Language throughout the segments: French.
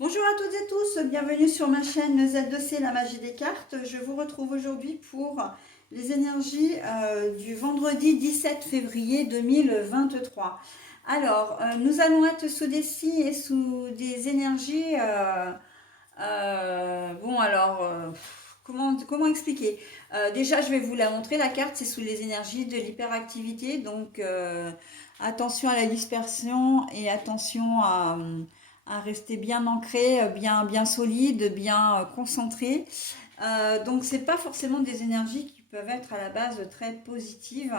Bonjour à toutes et tous, bienvenue sur ma chaîne Z2C, la magie des cartes. Je vous retrouve aujourd'hui pour les énergies du vendredi 17 février 2023. Alors, nous allons être sous des signes et sous des énergies. Comment expliquer? Déjà, je vais vous la montrer. La carte, c'est sous les énergies de l'hyperactivité. Donc, attention à la dispersion et attention à rester bien ancré, bien solide, bien concentré. Donc, c'est pas forcément des énergies qui peuvent être à la base très positives.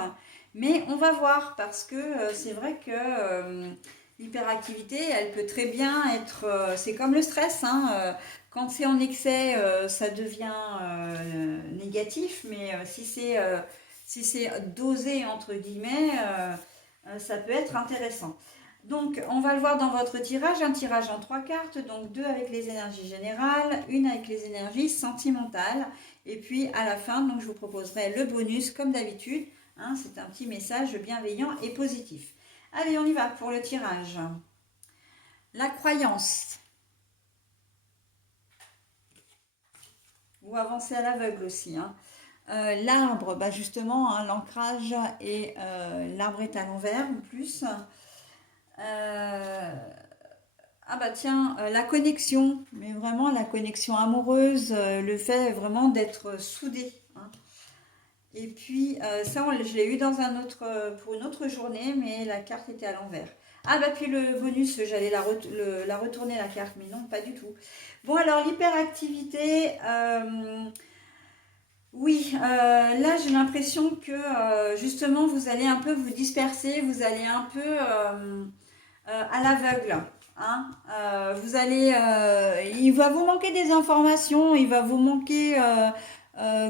Mais on va voir parce que c'est vrai que l'hyperactivité, elle peut très bien être. C'est comme le stress, hein. Quand c'est en excès, ça devient négatif, mais si c'est dosé entre guillemets, ça peut être intéressant. Donc, on va le voir dans votre tirage, un tirage en trois cartes, donc deux avec les énergies générales, une avec les énergies sentimentales, et puis à la fin, donc je vous proposerai le bonus comme d'habitude. Hein, c'est un petit message bienveillant et positif. Allez, on y va pour le tirage. La croyance, ou avancer à l'aveugle aussi. Hein. L'arbre, bah justement, hein, l'ancrage et l'arbre est à l'envers en plus. Euh, ah bah tiens, la connexion, mais vraiment la connexion amoureuse, le fait vraiment d'être soudé. Hein. Et puis ça, je l'ai eu dans pour une autre journée, mais la carte était à l'envers. Ah bah puis le bonus, j'allais la retourner la carte, mais non, pas du tout. Bon alors l'hyperactivité, oui, là j'ai l'impression que justement vous allez un peu vous disperser, vous allez un peu à l'aveugle. Hein. Il va vous manquer des informations, il va vous manquer,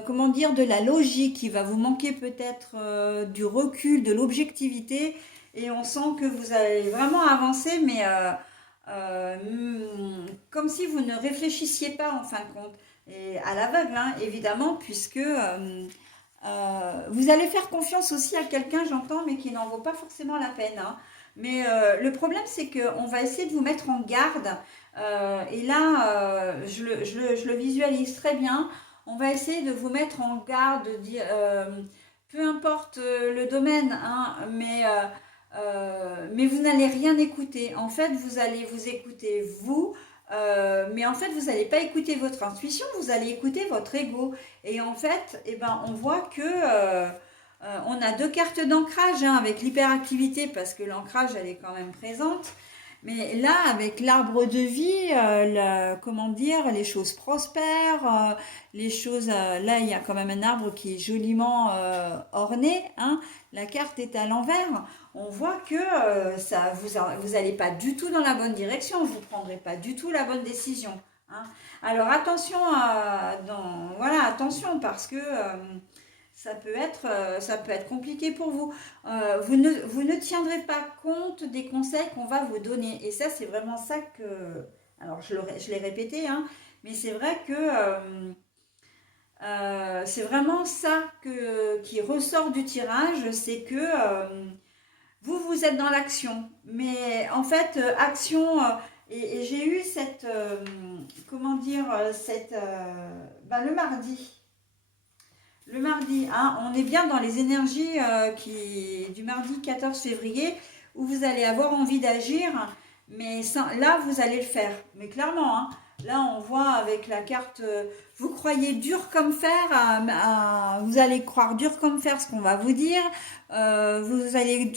comment dire, de la logique, il va vous manquer peut-être du recul, de l'objectivité, et on sent que vous allez vraiment avancer, mais comme si vous ne réfléchissiez pas en fin de compte, et à l'aveugle, hein, évidemment, puisque vous allez faire confiance aussi à quelqu'un, j'entends, mais qui n'en vaut pas forcément la peine. Hein. Mais le problème, c'est qu'on va essayer de vous mettre en garde. Et là, je le visualise très bien. On va essayer de vous mettre en garde, peu importe le domaine, hein, mais vous n'allez rien écouter. En fait, vous allez vous écouter vous, mais en fait, vous n'allez pas écouter votre intuition, vous allez écouter votre ego. Et en fait, eh ben, on voit que on a deux cartes d'ancrage hein, avec l'hyperactivité parce que l'ancrage elle est quand même présente. Mais là, avec l'arbre de vie, comment dire, les choses prospèrent, là, il y a quand même un arbre qui est joliment orné. Hein, la carte est à l'envers. On voit que vous allez pas du tout dans la bonne direction. Vous prendrez pas du tout la bonne décision. Hein. Alors attention, voilà, attention parce que ça peut être compliqué pour vous. Vous ne tiendrez pas compte des conseils qu'on va vous donner. Et ça, c'est vraiment ça que... Alors, je l'ai répété, hein, mais c'est vrai que c'est vraiment ça qui ressort du tirage, c'est que vous êtes dans l'action. Mais en fait, action... et j'ai eu comment dire, le mardi. Le mardi, hein, on est bien dans les énergies du mardi 14 février où vous allez avoir envie d'agir, mais là, vous allez le faire. Mais clairement, hein, là, on voit avec la carte, vous croyez dur comme fer, vous allez croire dur comme fer ce qu'on va vous dire, vous allez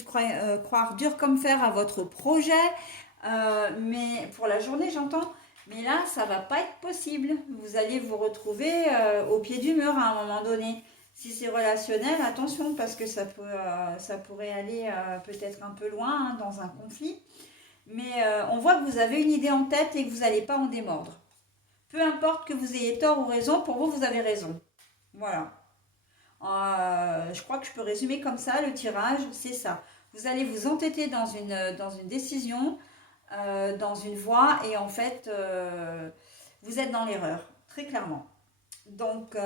croire dur comme fer à votre projet, mais pour la journée, j'entends. Mais là, ça va pas être possible. Vous allez vous retrouver au pied du mur à un moment donné. Si c'est relationnel, attention parce que ça pourrait aller peut-être un peu loin hein, dans un conflit. Mais on voit que vous avez une idée en tête et que vous n'allez pas en démordre. Peu importe que vous ayez tort ou raison, pour vous, vous avez raison. Voilà. Je crois que je peux résumer comme ça le tirage, c'est ça. Vous allez vous entêter dans une décision, dans une voie, et en fait, vous êtes dans l'erreur, très clairement. Donc,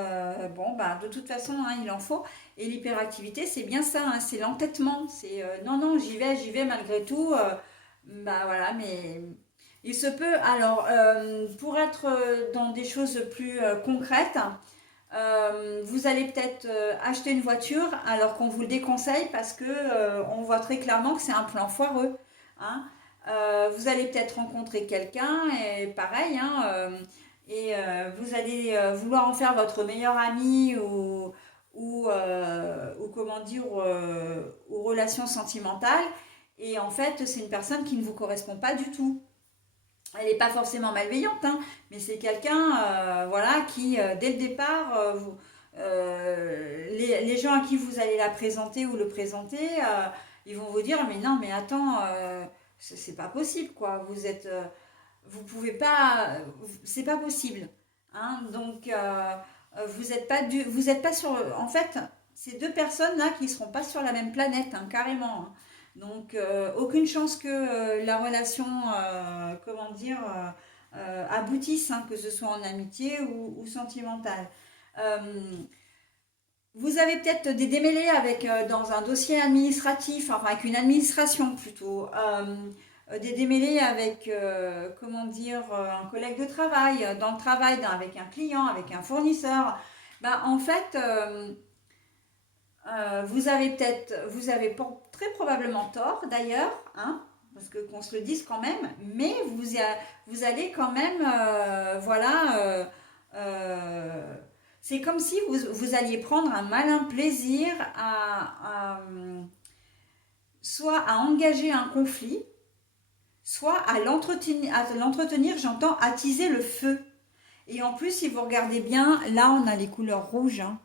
bon, bah, de toute façon, hein, il en faut. Et l'hyperactivité, c'est bien ça, hein, c'est l'entêtement. C'est non, non, j'y vais malgré tout. Bah voilà, mais Il se peut, alors, pour être dans des choses plus concrètes, vous allez peut-être acheter une voiture alors qu'on vous le déconseille parce que on voit très clairement que c'est un plan foireux. Hein. Vous allez peut-être rencontrer quelqu'un et pareil, hein, vous allez vouloir en faire votre meilleur ami ou comment dire, ou relation sentimentale. Et en fait, c'est une personne qui ne vous correspond pas du tout. Elle n'est pas forcément malveillante, hein, mais c'est quelqu'un voilà, qui, dès le départ, les gens à qui vous allez la présenter ou le présenter, ils vont vous dire, mais non, mais attends, c'est pas possible, quoi. Vous pouvez pas, c'est pas possible. Hein, donc, vous êtes pas sur, en fait, ces deux personnes-là qui seront pas sur la même planète, hein, carrément. Hein. Donc, aucune chance que la relation, comment dire, aboutisse, hein, que ce soit en amitié ou sentimentale. Euh, vous avez peut-être des démêlés avec, dans un dossier administratif, enfin avec une administration plutôt, des démêlés avec, comment dire, un collègue de travail, dans le travail, avec un client, avec un fournisseur. Bah, en fait, vous avez très probablement tort d'ailleurs, hein, parce que qu'on se le dise quand même, mais vous allez quand même, voilà, c'est comme si vous alliez prendre un malin plaisir soit à engager un conflit, soit à l'entretenir, j'entends attiser le feu. Et en plus, si vous regardez bien, là on a les couleurs rouges, hein.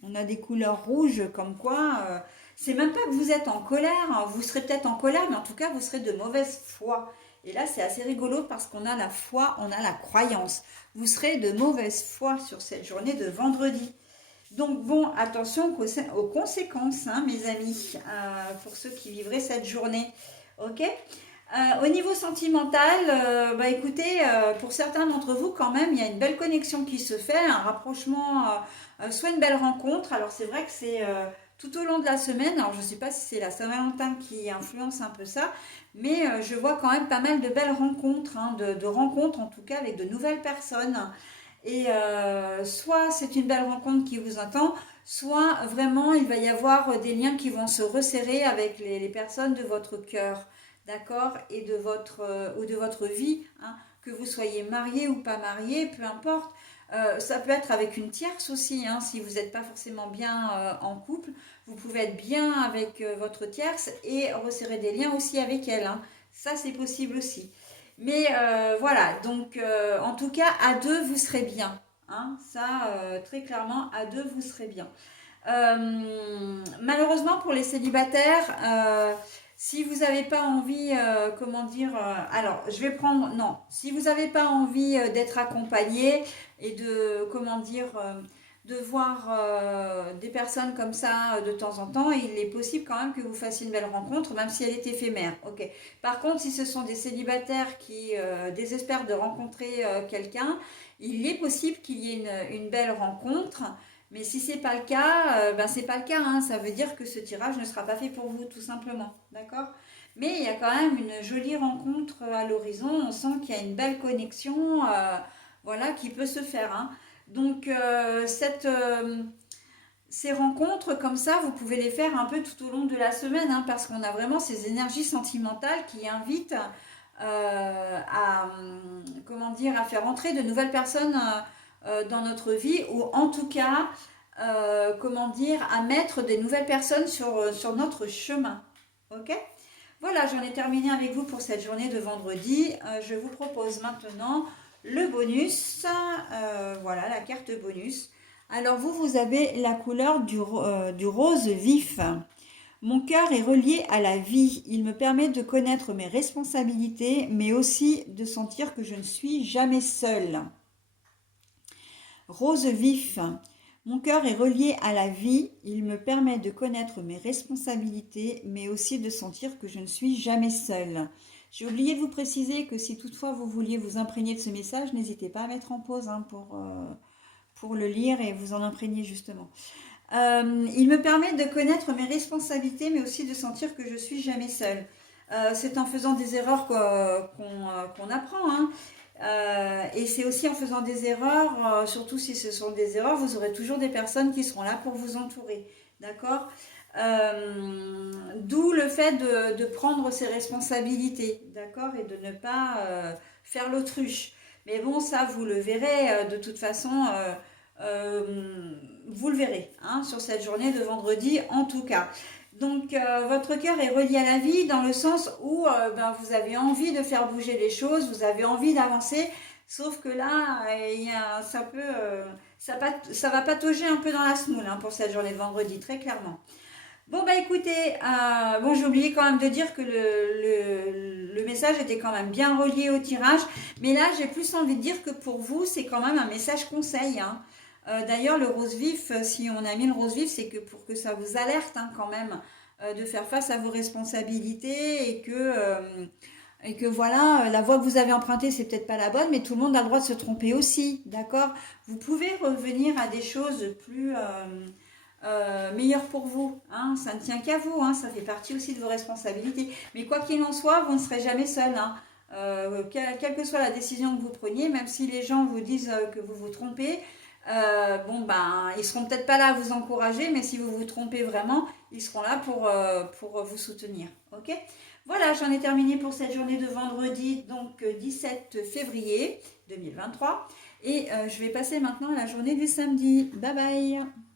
On a des couleurs rouges comme quoi, c'est même pas que vous êtes en colère, hein. Vous serez peut-être en colère, mais en tout cas vous serez de mauvaise foi. Et là c'est assez rigolo parce qu'on a la foi, on a la croyance. Vous serez de mauvaise foi sur cette journée de vendredi. Donc bon, attention aux conséquences, hein, mes amis, pour ceux qui vivraient cette journée. Ok. Au niveau sentimental, bah écoutez, pour certains d'entre vous, quand même, il y a une belle connexion qui se fait, un rapprochement, soit une belle rencontre. Alors c'est vrai que c'est tout au long de la semaine. Alors je ne sais pas si c'est la Saint-Valentin qui influence un peu ça, mais je vois quand même pas mal de belles rencontres, hein, de rencontres en tout cas avec de nouvelles personnes. Et soit c'est une belle rencontre qui vous attend, soit vraiment il va y avoir des liens qui vont se resserrer avec les personnes de votre cœur. D'accord, et ou de votre vie, hein, que vous soyez marié ou pas marié, peu importe. Ça peut être avec une tierce aussi, hein, si vous n'êtes pas forcément bien en couple, vous pouvez être bien avec votre tierce et resserrer des liens aussi avec elle. Hein. Ça, c'est possible aussi. Mais voilà, donc en tout cas, à deux, vous serez bien. Hein. Ça, très clairement, à deux, vous serez bien. Malheureusement, pour les célibataires, si vous n'avez pas envie, comment dire, alors je vais prendre, non, si vous n'avez pas envie d'être accompagné et de, comment dire, de voir des personnes comme ça de temps en temps, il est possible quand même que vous fassiez une belle rencontre, même si elle est éphémère. Ok. Par contre, si ce sont des célibataires qui désespèrent de rencontrer quelqu'un, il est possible qu'il y ait une belle rencontre. Mais si c'est pas le cas, ben c'est pas le cas. Hein. Ça veut dire que ce tirage ne sera pas fait pour vous, tout simplement. D'accord? Mais il y a quand même une jolie rencontre à l'horizon. On sent qu'il y a une belle connexion, voilà, qui peut se faire. Hein. Donc ces rencontres comme ça, vous pouvez les faire un peu tout au long de la semaine, hein, parce qu'on a vraiment ces énergies sentimentales qui invitent comment dire, à faire entrer de nouvelles personnes dans notre vie, ou en tout cas, comment dire, à mettre des nouvelles personnes sur notre chemin. Ok? Voilà, j'en ai terminé avec vous pour cette journée de vendredi. Je vous propose maintenant le bonus. Voilà, la carte bonus. Alors vous avez la couleur du rose vif. Mon cœur est relié à la vie. Il me permet de connaître mes responsabilités, mais aussi de sentir que je ne suis jamais seule. Rose vif. Mon cœur est relié à la vie. Il me permet de connaître mes responsabilités, mais aussi de sentir que je ne suis jamais seule. J'ai oublié de vous préciser que si toutefois vous vouliez vous imprégner de ce message, n'hésitez pas à mettre en pause, hein, pour le lire et vous en imprégner justement. Il me permet de connaître mes responsabilités, mais aussi de sentir que je suis jamais seule. C'est en faisant des erreurs qu'on apprend, hein. Et c'est aussi en faisant des erreurs, surtout si ce sont des erreurs, vous aurez toujours des personnes qui seront là pour vous entourer. D'accord? D'où le fait de prendre ses responsabilités, d'accord? Et de ne pas faire l'autruche. Mais bon, ça, vous le verrez, de toute façon, vous le verrez, hein, sur cette journée de vendredi en tout cas. Donc, votre cœur est relié à la vie dans le sens où ben, vous avez envie de faire bouger les choses, vous avez envie d'avancer, sauf que là, ça va patauger un peu dans la semoule, hein, pour cette journée de vendredi, très clairement. Bon, bah écoutez, bon, j'ai oublié quand même de dire que le message était quand même bien relié au tirage, mais là, j'ai plus envie de dire que pour vous, c'est quand même un message conseil, hein. D'ailleurs, le rose vif, si on a mis le rose vif, c'est que pour que ça vous alerte, hein, quand même, de faire face à vos responsabilités et que voilà, la voie que vous avez empruntée, c'est peut-être pas la bonne, mais tout le monde a le droit de se tromper aussi, d'accord? Vous pouvez revenir à des choses plus meilleures pour vous, hein? Ça ne tient qu'à vous, hein? Ça fait partie aussi de vos responsabilités. Mais quoi qu'il en soit, vous ne serez jamais seul, hein? Quelle que soit la décision que vous preniez, même si les gens vous disent que vous vous trompez, bon ben ils seront peut-être pas là à vous encourager, mais si vous vous trompez vraiment, ils seront là pour vous soutenir. Ok? Voilà, j'en ai terminé pour cette journée de vendredi, donc 17 février 2023. Et je vais passer maintenant à la journée du samedi. Bye bye!